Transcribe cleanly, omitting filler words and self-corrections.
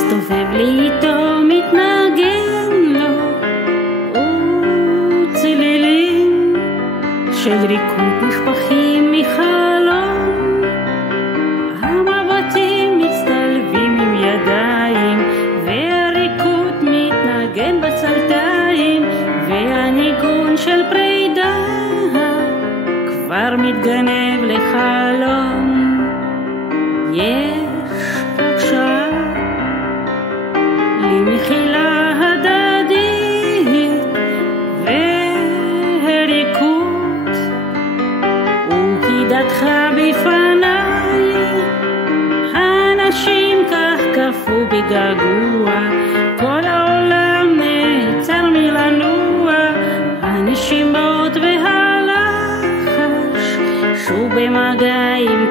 מסתובב לי איתו, מתנגן לו וצלילים של ריקוד נשפכים מחלום. המבטים מצטלבים עם ידיים והריקוד מתנגן בצלתיים, והניגון של פרידה כבר מתגנב לחלום. יש עכשיו לי מחילה הדדית וריקוד, וקידתך בפניי. האנשים כך קפוא בגעגוע, כל העולם נעצר מלנוע. הנשימות והלחש שוב במגע עם